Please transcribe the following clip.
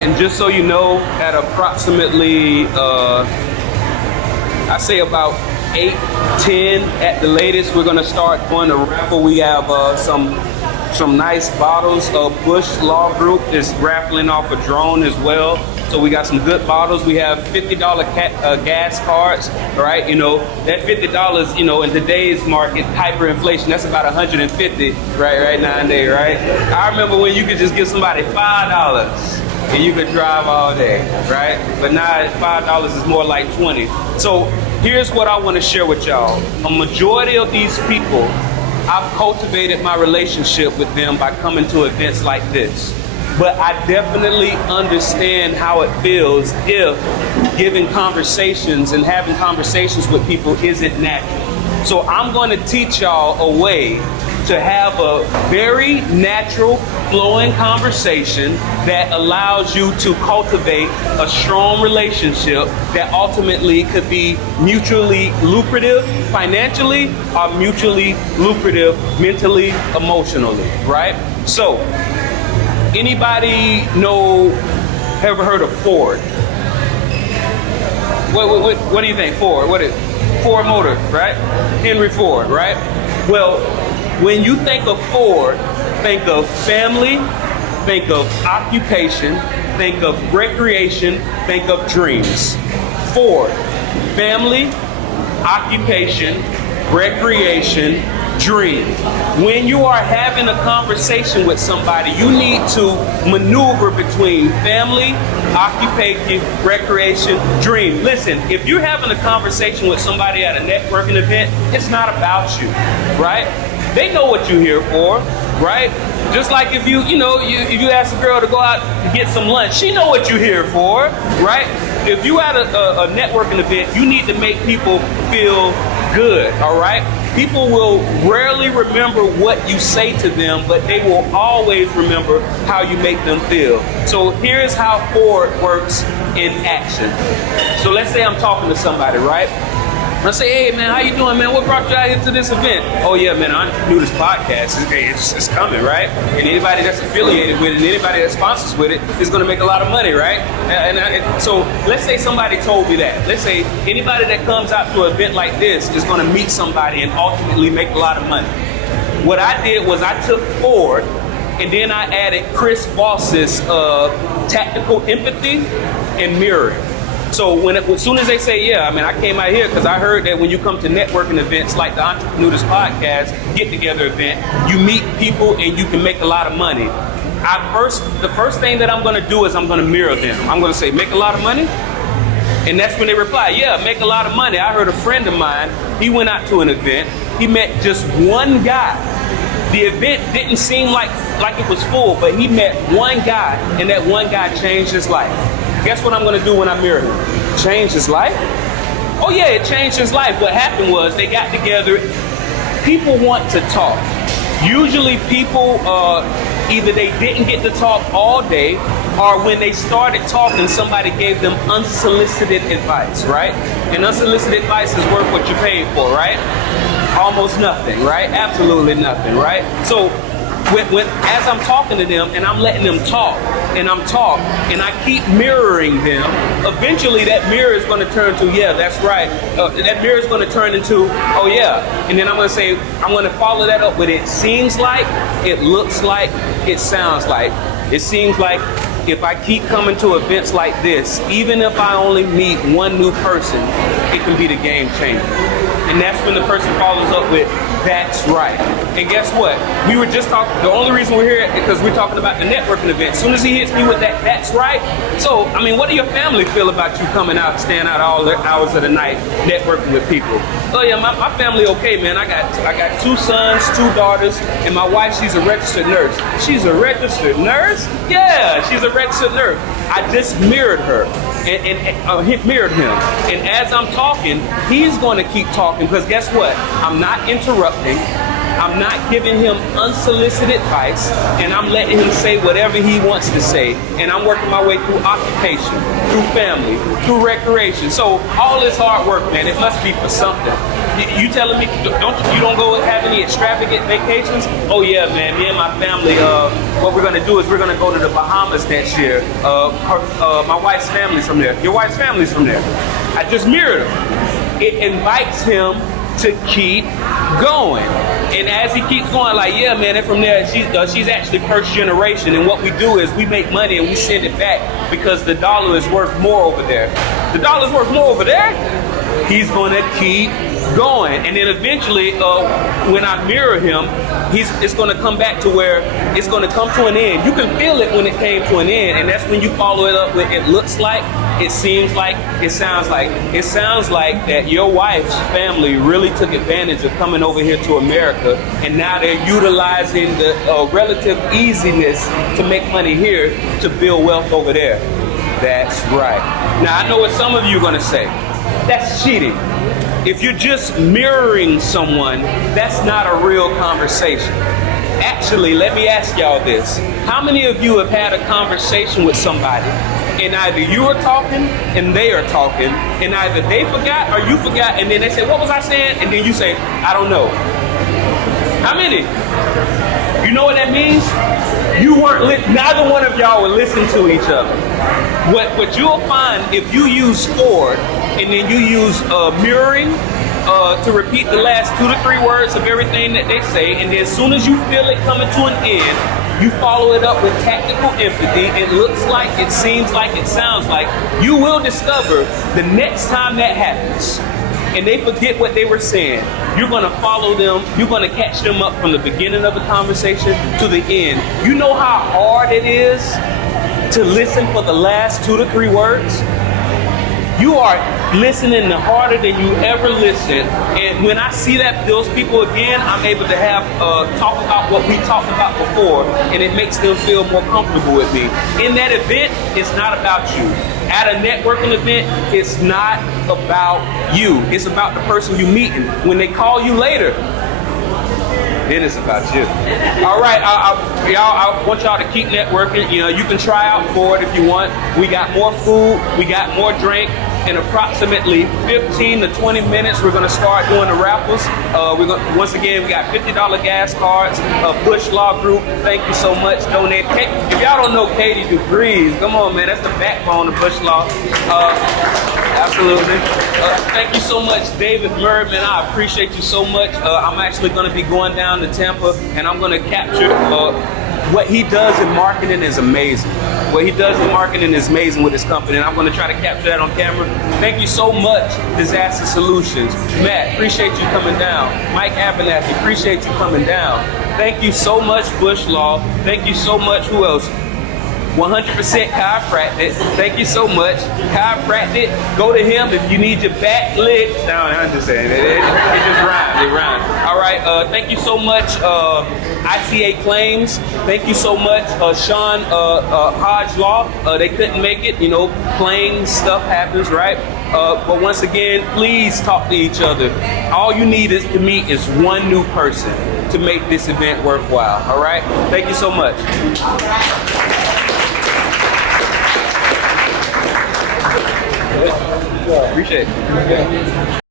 And just so you know, at approximately, I say about 8, 10 at the latest, we're gonna start doing a raffle. We have some nice bottles. Bush Law Group is raffling off a drone as well. So we got some good bottles. We have $50 gas cards, right? You know, that $50, you know, in today's market, hyperinflation, that's about $150 right nowadays, right? I remember when you could just give somebody $5 and you could drive all day, right? But now $5 is more like 20. So here's what I want to share with y'all. A majority of these people, I've cultivated my relationship with them by coming to events like this. But I definitely understand how it feels if giving conversations and having conversations with people isn't natural. So I'm going to teach y'all a way to have a very natural, flowing conversation that allows you to cultivate a strong relationship that ultimately could be mutually lucrative financially or mutually lucrative mentally, emotionally, right? So, anybody ever heard of Ford? What do you think, Ford? What is Ford Motor, right? Henry Ford, right? Well, when you think of Ford, think of family, think of occupation, think of recreation, think of dreams. Ford, family, occupation, recreation, dream. When you are having a conversation with somebody, you need to maneuver between family, occupation, recreation, dream. Listen, if you're having a conversation with somebody at a networking event, it's not about you, right? They know what you're here for, right? Just like if you ask a girl to go out to get some lunch, she know what you're here for, right? If you at a networking event, you need to make people feel good, all right? People will rarely remember what you say to them, but they will always remember how you make them feel. So here's how Ford works in action. So let's say I'm talking to somebody, right? I say, hey man, how you doing, man? What brought you out here to this event? Oh yeah, man, Entreprenudist podcast. It's coming, right? And anybody that's affiliated with it, and anybody that sponsors with it is going to make a lot of money, right? So let's say somebody told me that. Let's say anybody that comes out to an event like this is going to meet somebody and ultimately make a lot of money. What I did was I took Ford and then I added Chris Voss's tactical empathy and mirroring. So as soon as they say, yeah, I mean, I came out here because I heard that when you come to networking events like the Entreprenudist podcast, get-together event, you meet people and you can make a lot of money. The first thing that I'm going to do is I'm going to mirror them. I'm going to say, make a lot of money? And that's when they reply, yeah, make a lot of money. I heard a friend of mine, he went out to an event. He met just one guy. The event didn't seem like it was full, but he met one guy, and that one guy changed his life. Guess what I'm going to do when I mirror him? Change his life? Oh yeah, it changed his life. What happened was they got together. People want to talk. Usually people, either they didn't get to talk all day, or when they started talking, somebody gave them unsolicited advice, right? And unsolicited advice is worth what you paid for, right? Almost nothing, right? Absolutely nothing, right? So as I'm talking to them and I'm letting them talk and I keep mirroring them, eventually that mirror is going to turn to, yeah, that's right. That mirror is going to turn into, oh yeah. And then I'm going to say, I'm going to follow that up with it seems like, it looks like, it sounds like. It seems like if I keep coming to events like this, even if I only meet one new person, it can be the game changer. And that's when the person follows up with, that's right. And guess what? We were just talking, the only reason we're here is because we're talking about the networking event. As soon as he hits me with that, that's right. So, I mean, what do your family feel about you coming out, staying out all the hours of the night, networking with people? Oh yeah, my family okay, man. I got 2 sons, 2 daughters, and my wife, she's a registered nurse. She's a registered nurse? Yeah, she's a registered nurse. I just mirrored her. And mirrored him. And as I'm talking, he's going to keep talking because guess what? I'm not interrupting. I'm not giving him unsolicited advice, and I'm letting him say whatever he wants to say. And I'm working my way through occupation, through family, through recreation. So all this hard work, man, it must be for something. You telling me you don't go have any extravagant vacations? Oh yeah, man, me and my family, what we're gonna do is we're gonna go to the Bahamas next year. My wife's family's from there. Your wife's family's from there. I just mirrored him. It invites him to keep going. And as he keeps going, like, yeah, man, they're from there. She's actually first generation. And what we do is we make money and we send it back because the dollar is worth more over there. The dollar's worth more over there? He's going to keep going. And then eventually, when I mirror him, it's going to come back to where it's going to come to an end. You can feel it when it came to an end. And that's when you follow it up with it looks like, it seems like, it sounds like. It sounds like that your wife's family really took advantage of coming over here to America, and now they're utilizing the relative easiness to make money here to build wealth over there. That's right. Now, I know what some of you are going to say. That's cheating. If you're just mirroring someone, that's not a real conversation. Actually, let me ask y'all this. How many of you have had a conversation with somebody and either you are talking and they are talking, and either they forgot or you forgot, and then they say, what was I saying? And then you say, I don't know. How many? You know what that means? Neither one of y'all will listen to each other. What you'll find if you use Ford and then you use mirroring to repeat the last 2 to 3 words of everything that they say, and then as soon as you feel it coming to an end, you follow it up with tactical empathy. It looks like, it seems like, it sounds like. You will discover the next time that happens and they forget what they were saying, you're going to follow them. You're going to catch them up from the beginning of the conversation to the end. You know how hard it is to listen for the last 2 to 3 words? You are listening harder than you ever listened. And when I see those people again, I'm able to have talk about what we talked about before, and it makes them feel more comfortable with me. In that event, it's not about you. At a networking event, it's not about you. It's about the person you're meeting. When they call you later, then it's about you. All right, I want y'all to keep networking. You know, you can try out for it if you want. We got more food, we got more drink. In approximately 15 to 20 minutes, we're gonna start doing the raffles. Once again, we got $50 gas cards. Bush Law Group, thank you so much. Donate. If y'all don't know Katie DeVries, come on, man, that's the backbone of Bush Law. Absolutely. Thank you so much, David Merman. I appreciate you so much. I'm actually going to be going down to Tampa, and I'm going to capture what he does in marketing is amazing. What he does in marketing is amazing with his company, and I'm going to try to capture that on camera. Thank you so much, Disaster Solutions. Matt, appreciate you coming down. Mike Abernathy, appreciate you coming down. Thank you so much, Bush Law. Thank you so much. Who else? 100% chiropractic. Thank you so much. Chiropractic. Go to him if you need your back, legs. No, I'm just saying. It just rhymes. It rhymes. All right. Thank you so much, ICA Claims. Thank you so much, Sean Hodge Law. They couldn't make it. You know, plane stuff happens, right? But once again, please talk to each other. All you need to meet is one new person to make this event worthwhile. All right. Thank you so much. Appreciate it.